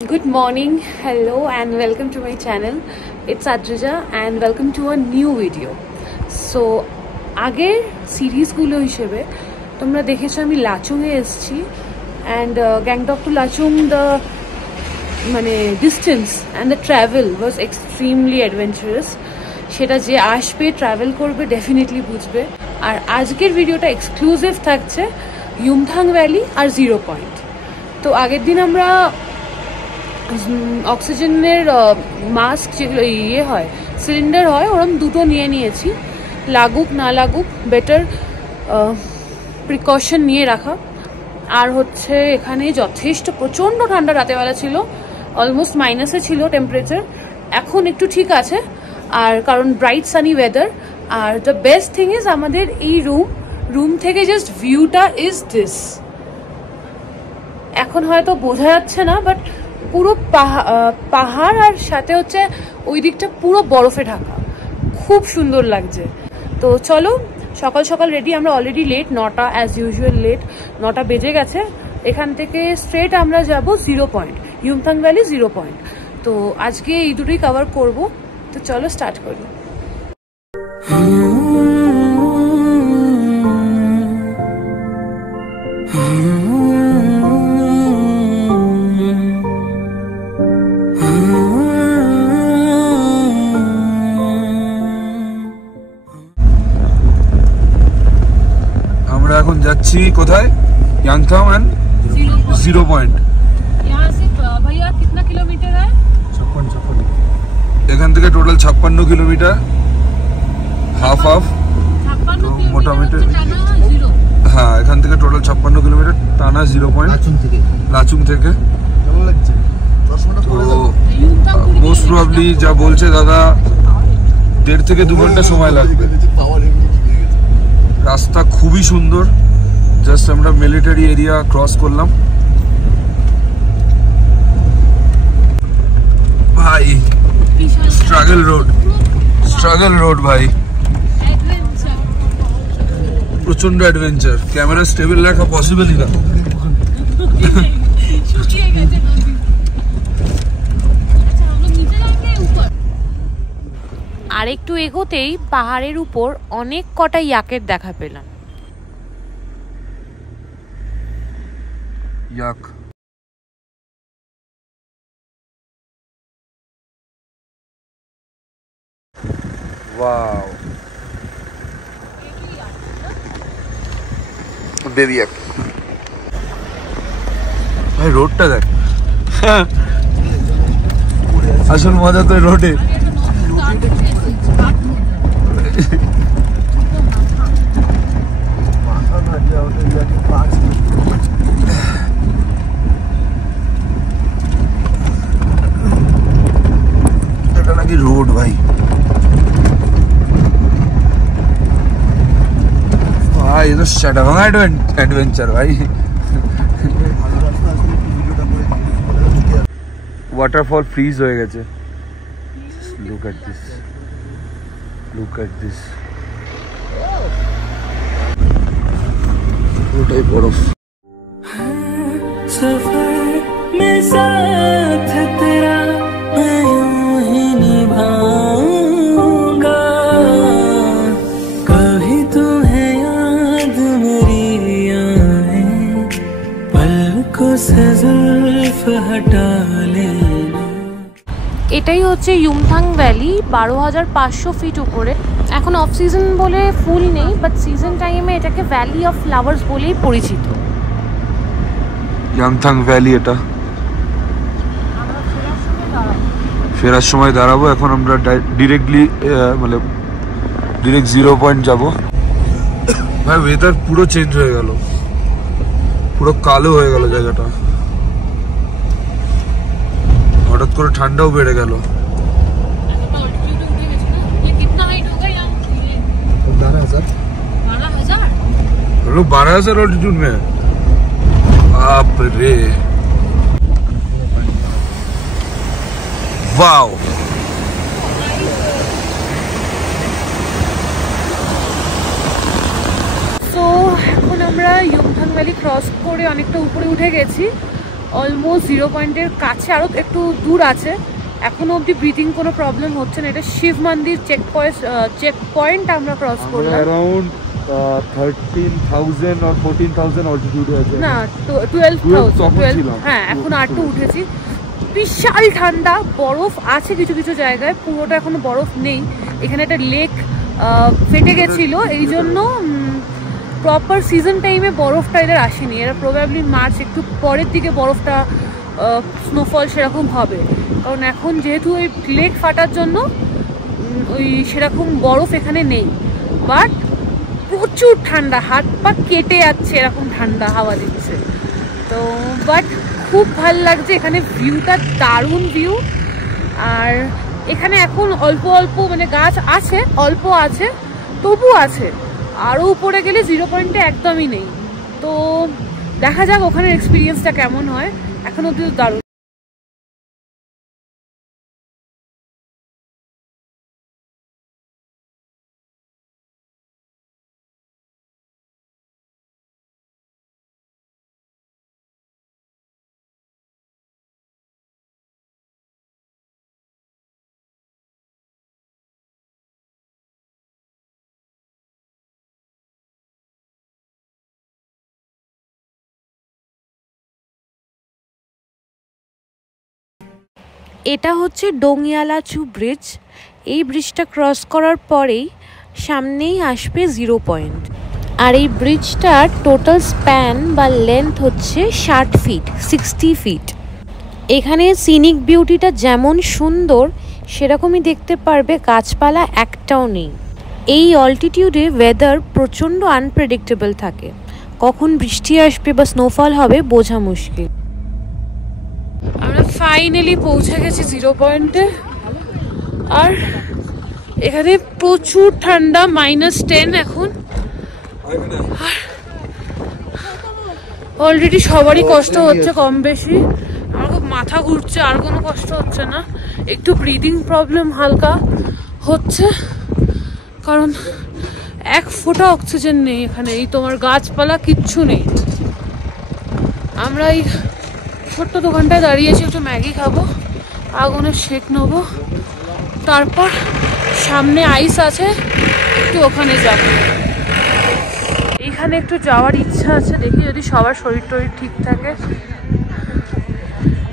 Good morning, hello and welcome to my channel. It's Adrija and welcome to a new video. So আগের সিরিজগুলো হিসেবে তোমরা দেখেছো আমি লাচুংয়ে এসেছি and Gangtok to Lachung the মানে distance and the travel was extremely adventurous. সেটা যে আসবে ট্রাভেল করবে ডেফিনেটলি বুঝবে। আর আজকের ভিডিওটা এক্সক্লুসিভ থাকছে ইউমথাং ভ্যালি আর জিরো পয়েন্ট। তো আগের দিন আমরা অক্সিজেনের মাস্ক যেগুলো হয় সিলিন্ডার হয় ওরকম দুটো নিয়েছি, লাগুক না লাগুক বেটার প্রিকশন নিয়ে রাখা। আর হচ্ছে এখানে যথেষ্ট প্রচণ্ড ঠান্ডা রাতেবেলা ছিল, অলমোস্ট মাইনাসে ছিল টেম্পারেচার, এখন একটু ঠিক আছে। আর কারণ bright Sunny weather. Are the best thing is আমাদের এই রুম থেকে জাস্ট ভিউটা ইজ দিস। এখন হয়তো বোঝা যাচ্ছে না বাট পুরো পাহাড় আর সাথে হচ্ছে ওই দিকটা পুরো বরফে ঢাকা, খুব সুন্দর লাগছে। তো চলো সকাল সকাল রেডি, আমরা অলরেডি লেট, 9টা অ্যাজ ইউজুয়াল লেট, 9টা বেজে গেছে। এখান থেকে স্ট্রেট আমরা যাব zero point, Yumthang valley zero point. তো আজকে এই দুটোই কভার করব। তো চলো স্টার্ট করি। এখন যাচ্ছি কোথায়? यांगथांग एंड जीरो पॉइंट। यहाँ से भैया कितना किलोमीटर है? 56। এখান থেকে টোটাল 56 কিলোমিটার, হাফ তো মোটামুটি হ্যাঁ এখান থেকে টোটাল 56 কিলোমিটার টানা জিরো পয়েন্ট লাচুং থেকে। তো মোস্ট প্রবাবলি যা বলছে দাদা 1.5 থেকে 2 ঘন্টা সময় লাগবে। রাস্তা খুবই সুন্দর, জাস্ট আমরা মিলিটারি এরিয়া ক্রস করলাম। ভাই স্ট্রাগল রোড ভাই, প্রচন্ড অ্যাডভেঞ্চার। ক্যামেরা স্টেবল রাখা পসিবলই না। আর একটু এগোতেই পাহাড়ের উপর অনেক কটা ইয়াকের দেখা পেলাম। ইয়াক ওয়াও, বেবি ইয়াক ভাই। রোডটা দেখ, আসল মজা তো রোডে। এটা নাকি রোড ভাই, ভাই এটা শাডাভাঙা অ্যাডভেঞ্চার ভাই। ওয়াটারফল ফ্রিজ হয়ে গেছে। Look at this. পুরোটাই বরফ। সফর মে সাথ তেরা मैं यूं ही निभाऊंगा, कभी तुम्हें याद मेरी आए, पलकों से जुल्फ हटा लेना। এটাই হচ্ছে ইউমথাং ভ্যালি, 12,500 ফিট উপরে। এখন অফ সিজন বলে ফুল নেই, বাট সিজন টাইমে এটাকে ভ্যালি অফ ফ্লাওয়ার্স বলেই পরিচিত। यांगथांग ভ্যালি এটা। ফেরার সময় দাঁড়াবো। এখন আমরা ডিরেক্টলি মানে ডিরেক্ট জিরো পয়েন্ট যাব। ভাই ওয়েদার পুরো চেঞ্জ হয়ে গেল, পুরো কালো হয়ে গেল জায়গাটা। হঠাৎ করে ঠান্ডাও বেড়ে গেল। 12,000 ऑल्टीट्यूड में। बाप रे, वाओ। তো এখন আমরা ইউমথাং ভ্যালি ক্রস করে অনেকটা উপরে উঠে গেছি। অলমোস্ট 0 পয়েন্টের কাছে, আরও একটু দূর আছে। এখনো অবধি ব্রিথিং কোনো প্রবলেম হচ্ছে না। এটা শিব মন্দির চেক পয়েন্ট আমরা ক্রস করলাম। অ্যারাউন্ড 13,000 or 14,000 অল্টিটিউডে আছে না, 12,000। হ্যাঁ, এখন আরটু উঠেছি। বিশাল ঠান্ডা, বরফ আছে কিছু কিছু জায়গায়, পুরোটা এখনো বরফ নেই। এখানে একটা লেক ফেটে গেছিল, এই জন্য প্রপার সিজন টাইমে বরফটা এদের আসেনি। এরা প্রবাবলি মার্চ একটু পরের দিকে বরফটা স্নোফল সেরকম হবে, কারণ এখন যেহেতু ওই লেক ফাটার জন্য ওই সেরকম বরফ এখানে নেই। বাট প্রচুর ঠান্ডা, হাত পা কেটে যাচ্ছে, এরকম ঠান্ডা হাওয়া দিচ্ছে। তো বাট খুব ভালো লাগছে, এখানে ভিউটা দারুণ ভিউ। আর এখানে এখন অল্প অল্প মানে গাছ আছে, অল্প আছে, তবু আছে। আরও উপরে গেলে 0 পয়েন্টে একদমই নেই। তো দেখা যাক ওখানের এক্সপিরিয়েন্সটা কেমন হয়। এখন অব্দি দারুণ। এটা হচ্ছে ডোংয়ালাচু ব্রিজ। এই ব্রিজটা ক্রস করার পরেই সামনেই আসবে 0 পয়েন্ট। আর এই ব্রিজটার টোটাল স্প্যান বা লেন্থ হচ্ছে 60 ফিট, 60 ফিট। এখানে সিনিক বিউটিটা যেমন সুন্দর সেরকমই দেখতে পারবে, গাছপালা একটাও নেই। এই অল্টিটিউডে ওয়েদার প্রচণ্ড আনপ্রেডিক্টেবল থাকে, কখন বৃষ্টি আসবে বা স্নোফল হবে বোঝা মুশকিল। আমরা ফাইনালি পৌঁছে গেছি 0 পয়েন্টে। আর এখানে প্রচুর ঠান্ডা, -10 এখন। অলরেডি সবারই কষ্ট হচ্ছে কম বেশি। আমার খুব মাথা ঘুরছে, আর কোনো কষ্ট হচ্ছে না। একটু ব্রিদিং প্রবলেম হালকা হচ্ছে, কারণ 1 ফোঁটা অক্সিজেন নেই এখানে। এই তোমার গাছপালা কিচ্ছু নেই। আমরা এই ছোট্ট দোকানটায় দাঁড়িয়েছি, একটু ম্যাগি খাবো, আগুনের শেক নেবো, তারপর সামনে আইস আছে, একটু ওখানে যাব। এখানে একটু যাওয়ার ইচ্ছা আছে, দেখি যদি সবার শরীর টরীর ঠিক থাকে।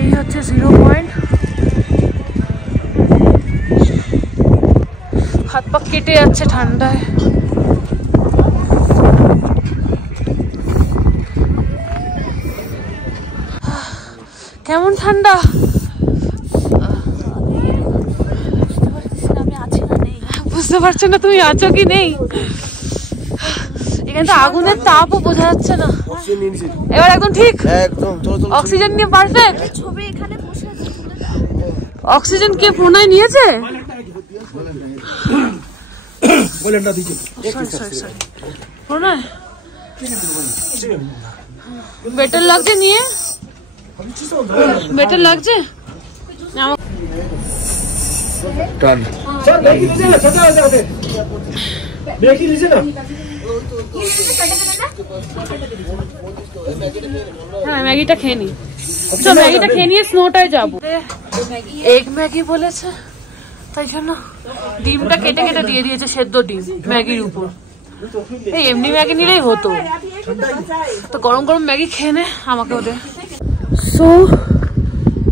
এই হচ্ছে 0 পয়েন্ট। হাত পা কেটে যাচ্ছে ঠান্ডায়। কেমন ঠান্ডা, বুঝতে পারছো না তুমি আছো কি নেই। এখানে তো আগুনের তাপও বোঝা যাচ্ছে না। এবার একদম ঠিক, অক্সিজেন নিয়ে পারফেক্ট। অক্সিজেন কে প্রণয় নিয়েছে? প্রণয় বেটার লাগছে নিয়ে, বেটার লাগছে। হ্যাঁ, ম্যাগিটা খেয়ে নি। ম্যাগিটা খেয়ে নিয়ে স্নোটায় যাবো। এগ ম্যাগি বলেছে, তাই জন্য ডিমটা কেটে কেটে দিয়ে দিয়েছে, সেদ্ধ ডিম ম্যাগির উপর। এই এমনি ম্যাগি নিলেই হতো, তো গরম গরম ম্যাগি খেয়ে নে আমাকে ওদের। সো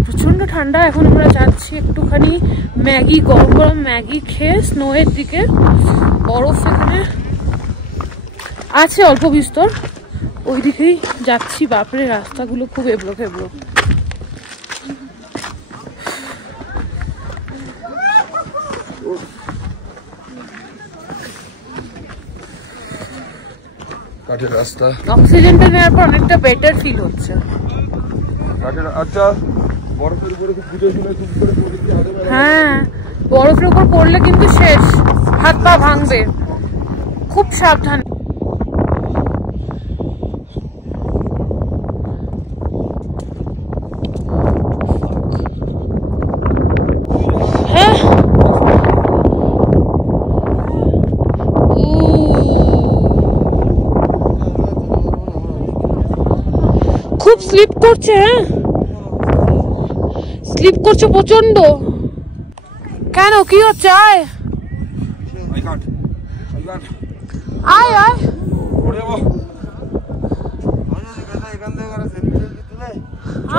প্রচন্ড ঠান্ডা, এখন আমরা যাচ্ছি একটুখানি ম্যাগি, গরম গরম ম্যাগি খেয়ে স্নোয়ের দিকে। বরফ এখানে আছে অল্প বিস্তর, ওই দিকেই যাচ্ছি। বাপরে, রাস্তাগুলো খুব এবড়ো খেবড়ো। কাঠের রাস্তা, অক্সিজেনটা নেওয়ার পর অনেকটা বেটার ফিল হচ্ছে। আচ্ছা, বরফের উপরে হ্যাঁ, বরফের উপর পড়লে কিন্তু শেষ, হাত পা ভাঙবে, খুব সাবধান। হ্যাঁ, খুব স্লিপ করছে। হ্যাঁ, স্লিপ করছে প্রচন্ড। কেন কি হচ্ছে? আয় আয় আয়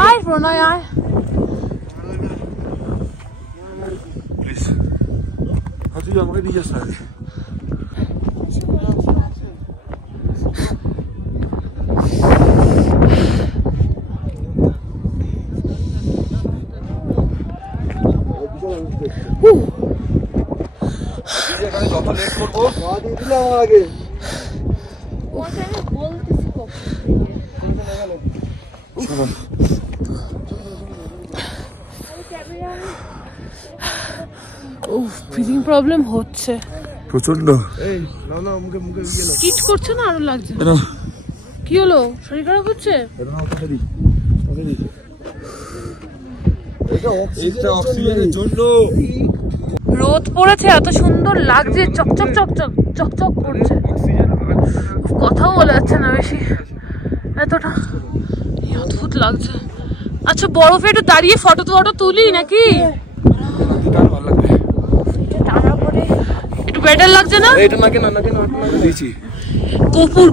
আয় প্রণয় আয়। প্লিজ তুই আমাকে নিয়ে যাস না। যত লেট করবো আগে ব্রিদিং প্রবলেম হচ্ছে প্রচন্ড। কিট করছে না আরো লাগছে। কি হলো? শরীর খারাপ হচ্ছে? অক্সিজেনের জন্য রোদ পড়েছে, এত সুন্দর লাগছে, চকচক চকচক চকচক করছে। কথাও বলা যাচ্ছে না বেশি, এতটা অদ্ভুত লাগছে। আচ্ছা বরফে একটু দাঁড়িয়ে ফটো টটো তুলি নাকি? একটু বেটার লাগছে না?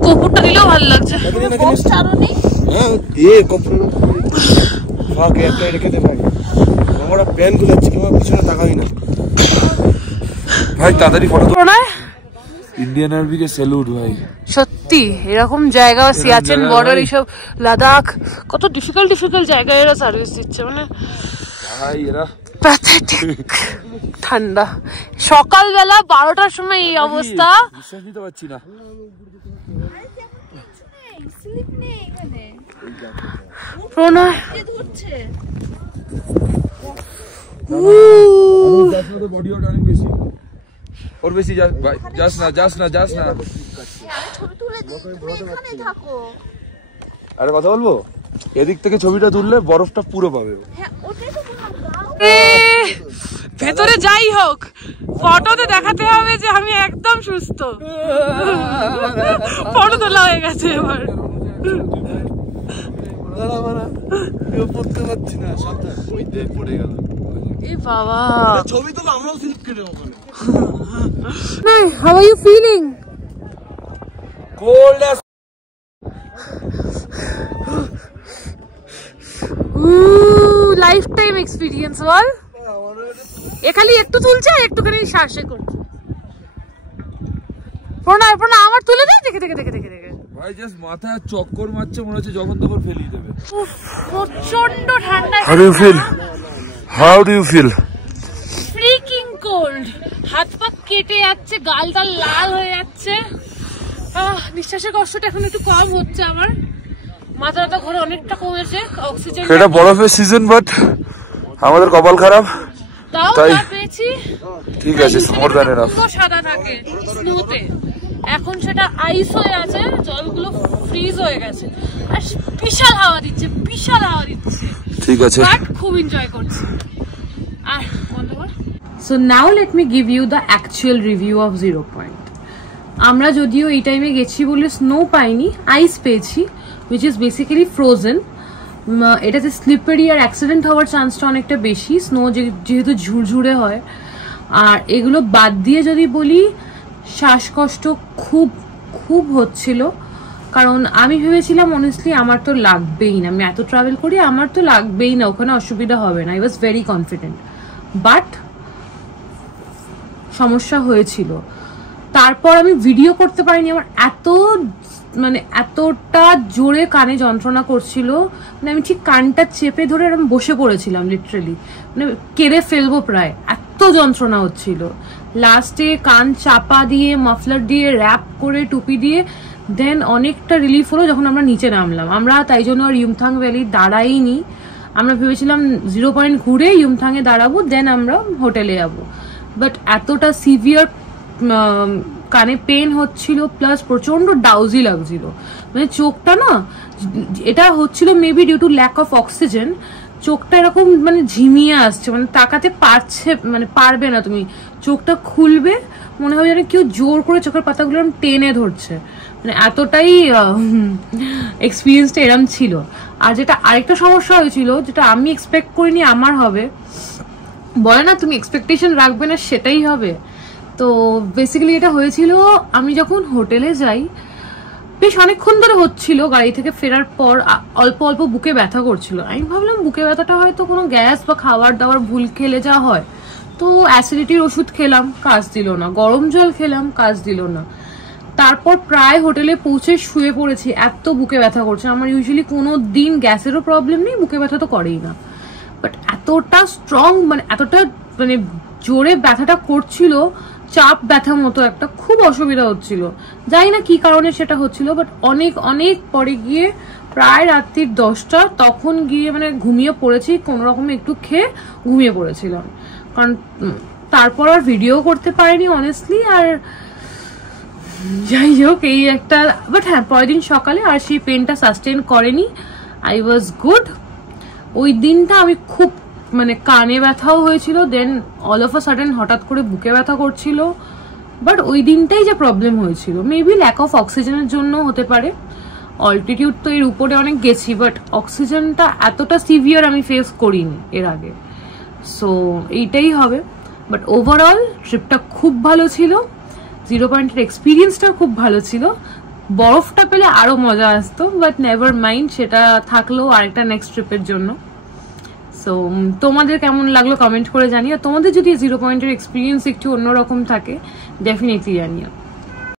কপুরটা দিলেও ভালো লাগছে। ভাই তাড়াতাড়ি ফটো। ইন্ডিয়ান আর্মিকে স্যালুট ভাই। সত্যি এরকম জায়গা, সিয়াচেন বর্ডার, এইসব লাদাখ, কত ডিফিকাল্ট জায়গায় এরা সার্ভিস দিচ্ছে। মানে ভাই এরা প্যাথেটিক। ঠান্ডা সকালবেলা 12টার সময় এই অবস্থা, বিশ্বাস নিতে পারছি না। প্রণয় ওর বেশি যাস না। আরে কথা বলবো, এদিক থেকে ছবিটা তুললে বরফটা পুরো পাবে। ভেতরে যাই হোক ফটোতে দেখাতে হবে যে আমি একদম সুস্থ। ফটো তোলা হয়ে গেছে এবার। বাবা ছবি তো আমরাও স্লিপ কেটে ওখানে। How are you feeling? Cold as lifetime experience বল। এ খালি একটু তুলছে আর একটুখানি শ্বাসে করছে। প্রণয় আমার তুলে দে। দেখে ভাই জাস্ট মাথা চক্কর মারছে, মনে হচ্ছে যখন তখন ফেলিয়ে দেবে। প্রচন্ড ঠান্ডা। How do you feel? Freaking cold. হাত পা কেটে যাচ্ছে, গালটা লাল হয়ে যাচ্ছে। নিঃশ্বাসের কষ্টটা এখন একটু কম হচ্ছে আমার। মাথাটা ঘরে অনেকটা কমেছে অক্সিজেন। এটা বরফের সিজন, বাট আমাদের কপাল খারাপ। তাই পেয়েছি। ঠিক আছে, মোর দ্যান এনাফ। সাদা থাকে স্নোতে, এখন সেটা আইস হয়ে আছে, জলগুলো ফ্রিজ হয়ে গেছে। আর বিশাল হাওয়া দিচ্ছে। ঠিক আছে, খুব এনজয় করছি। আর so now let me give you the actual review of 0 point. আমরা যদিও এই টাইমে গেছি বলে স্নো পাইনি, আইস পেয়েছি, উইচ ইজ বেসিক্যালি ফ্রোজেন। এটাতে স্লিপারি আর অ্যাক্সিডেন্ট হওয়ার চান্সটা অনেকটা বেশি, স্নো যেহেতু ঝুরঝুরে হয়। আর এগুলো বাদ দিয়ে যদি বলি, শ্বাসকষ্ট খুব হচ্ছিল। কারণ আমি ভেবেছিলাম অনেস্টলি আমার তো লাগবেই না, আমি এত ট্রাভেল করি, আমার তো লাগবেই না, ওখানে অসুবিধা হবে না। I was very confident, but সমস্যা হয়েছিল। তারপর আমি ভিডিও করতে পারিনি, আমার এতটা জোরে কানে যন্ত্রণা করছিল, মানে আমি ঠিক কানটা চেপে ধরে আমি বসে পড়েছিলাম, লিটারালি মানে কেড়ে ফেলবো প্রায়, এত যন্ত্রণা হচ্ছিল। লাস্টে কান চাপা দিয়ে, মাফলার দিয়ে, র্যাপ করে, টুপি দিয়ে, দেন অনেকটা রিলিফ হলো যখন আমরা নিচে নামলাম। আমরা তাই জন্য আর ইয়ুমথাং ভ্যালি দাঁড়াইনি, আমরা ভেবেছিলাম 0 পয়েন্ট ঘুরে ইয়ুমথাংয়ে দাঁড়াবো, দেন আমরা হোটেলে যাবো। বাট এতটা সিভিয়ার কানে পেন হচ্ছিল, প্লাস প্রচন্ড ডাউজি লাগছিল, মানে চোখটা না, এটা হচ্ছিল maybe due to lack of oxygen. চোখটা এরকম মানে ঝিমিয়ে আসছে, মানে তাকাতে পারবে না তুমি। চোখটা খুলবে মনে হবে যেন কেউ জোর করে চোখের পাতাগুলো টেনে ধরছে, মানে এতটাই এক্সপিরিয়েন্সটা এরম ছিল। আর যেটা আরেকটা সমস্যা হয়েছিল, যেটা আমি এক্সপেক্ট করিনি আমার হবে, বলে না তুমি এক্সপেকটেশন রাখবে না সেটাই হবে। তো বেসিক্যালি এটা হয়েছিল, আমি যখন হোটেলে যাই বেশ অনেকক্ষণ ধরে হচ্ছিল, গাড়ি থেকে ফেরার পর অল্প অল্প বুকে ব্যথা করছিল। আমি ভাবলাম বুকে ব্যথাটা হয়তো কোনো গ্যাস বা খাবার দাবার ভুল খেলে যা হয়। তো অ্যাসিডিটির ওষুধ খেলাম, কাজ দিল না। গরম জল খেলাম, কাজ দিল না। তারপর প্রায় হোটেলে পৌঁছে শুয়ে পড়েছি, এত বুকে ব্যথা করছে। আমার ইউজুয়ালি কোনো দিন গ্যাসেরও প্রবলেম নেই, বুকে ব্যথা তো করেই না, বাট এতটা স্ট্রং, মানে এতটা মানে জোরে ব্যথাটা করছিল, চাপ ব্যথা মতো একটা, খুব অসুবিধা হচ্ছিল। জানি না কি কারণে সেটা হচ্ছিল, বাট অনেক অনেক পরে গিয়ে প্রায় রাত্রির 10টা তখন গিয়ে মানে ঘুমিয়ে পড়েছি, কোনো রকমে একটু খেয়ে ঘুমিয়ে পড়েছিলাম। কারণ তারপর আর ভিডিও করতে পারিনি অনেস্টলি। আর যাই হোক এই একটা, বাট হ্যাঁ পরের দিন সকালে আর সেই পেনটা সাস্টেন করেনি, আই ওয়াজ গুড। ওই দিনটা আমি খুব মানে কানে ব্যথাও হয়েছিল, দেন অল অফ আ সাডেন হঠাৎ করে বুকে ব্যথা করছিল। বাট ওই দিনটাই যে প্রবলেম হয়েছিল, মেবি ল্যাক অফ অক্সিজেনের জন্য হতে পারে। অল্টিটিউড তো এর উপরে অনেক গেছি, বাট অক্সিজেনটা এতটা সিভিয়ার আমি ফেস করিনি এর আগে। সো এইটাই হবে। বাট ওভারঅল ট্রিপটা খুব ভালো ছিল, 0 পয়েন্টের এক্সপিরিয়েন্সটা খুব ভালো ছিল। বরফটা পেলে আরো মজা আসতো, বাট নেভার মাইন্ড, সেটা থাকলো আরেকটা নেক্সট ট্রিপের জন্য। সো তোমাদের কেমন লাগলো কমেন্ট করে জানিও। তোমাদের যদি 0 পয়েন্টের এক্সপিরিয়েন্স একটু অন্যরকম থাকে ডেফিনেটলি জানিও।